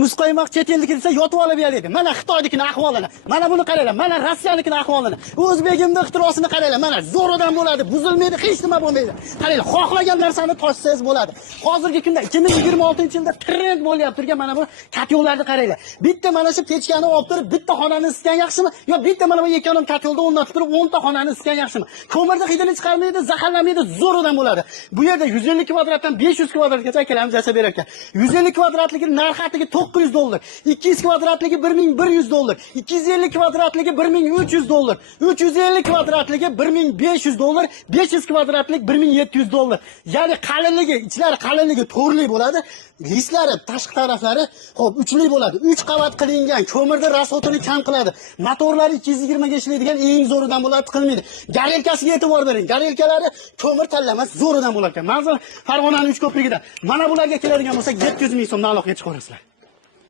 Muzqaymoq chet elga desa yotib olib beradi. Mana Xitoynikini ahvolini, mana buni qaranglar, mana Rossiyanikini ahvolini. O'zbekimning ixtirosini qaranglar, mana zo'ridan bo'ladi, buzilmaydi, hech nima bo'lmaydi. Qaranglar, xohlagan narsani toshsangiz bo'ladi. Hozirgi kunda 2026-yilda trend bo'lyapti turgan mana bu katyollarni qaranglar. Bitta mana shu pechkani olib turib, bitta xonani isitgan yaxshimi? Yo bitta mana bu ekonom katyolda o'rnatib turib, 10 ta xonani isitgan yaxshimi? Ko'mirda hidini chiqarmaydi, zaharlamaydi, zo'ridan bo'ladi. Bu yerda 150 kvadratdan 500 kvadratgacha akalarimiz yashab berar ekan. 150 kvadratligi narxi atiga $900, 200 kvadratligi $1100, 250 kvadratligi $1300, 350 kvadratligi $1500, 500 kvadratlik $1700. Ya'ni qalinligi, ichlari qalinligi to'rli bo'ladi. Lislari, tashqi taraflari xo'p, uchli bo'ladi. 3 qavat qilingan, ko'mirda rasxotini kam qiladi. Motorlari 220 ga ishlaydigan eng zo'ridan bo'ladi, tiqilmaydi. Garelkasiga e'tibor bering. Garelkalari ko'mir tanlamas, zo'ridan bo'lar ekan. Manzil Farg'onaning 3 ko'prigida. Mana bularga keladigan bo'lsak 700 ming so'mdan aloqaga chiqarasizlar.